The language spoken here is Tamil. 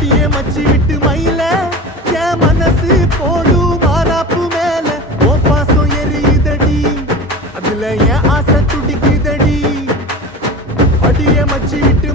அடியே மச்சி விட்டு மயில என் மனசு போடு மாறாப்பு மேல ஓ பாசம் எரியுதடி அதுல என் ஆசை துடிக்குதடி அடியே மச்சி விட்டு